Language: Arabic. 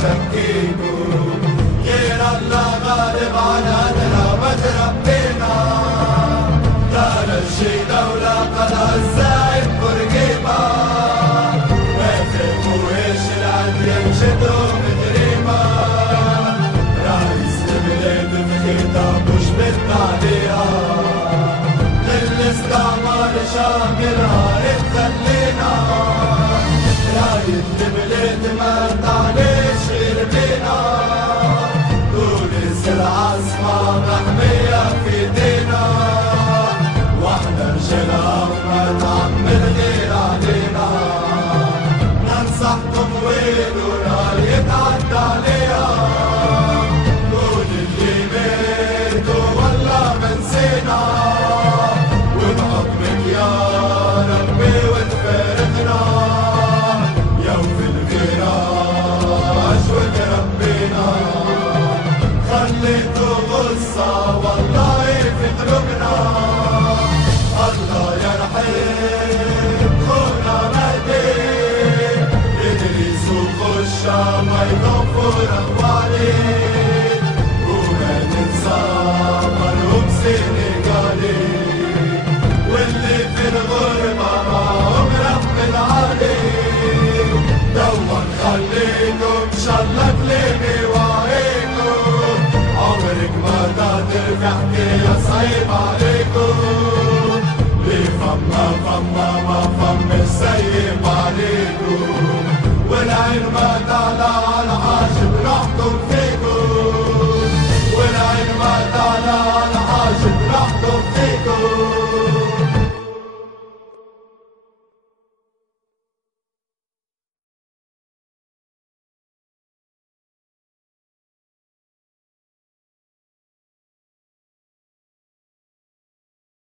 وتبكيكو، غير الله غالب على ما تربينا. لا للشي دولة قلعة الزايد برقيبة، ما فهموش العدل ينشدوا مجريمة. رئيس البلاد بخطاب وش بالتعليقة، للاستعمار شاملها اتخلينا. راية البلاد ما تعليش غير بينا، تونس العاصمة محمية في ايدينا. واحنا رجالها وما تعمل غير علينا. ننصحكم ويلونا يتعدى عليها، كل اللي ماتوا والله ما نسينا. وبحكمك يا ربي وتفارقنا، يوم في الفراش وتربينا. خليتوا غصة والله في قلوبنا، الله يرحم خونا مهدي. إدريس وخشة ما يغفر أخوالي، وما ننسى مرهم سنغالي. واللي في الغربة معهم رب العالي، دور خليكم إن شاء الله تلاقي وعيكم. عمرك ما تقدر تحكي يا صعيب عليكم، ليه فما ما فم سيب عليكم. والعين ما تعلى على عاشق راحكم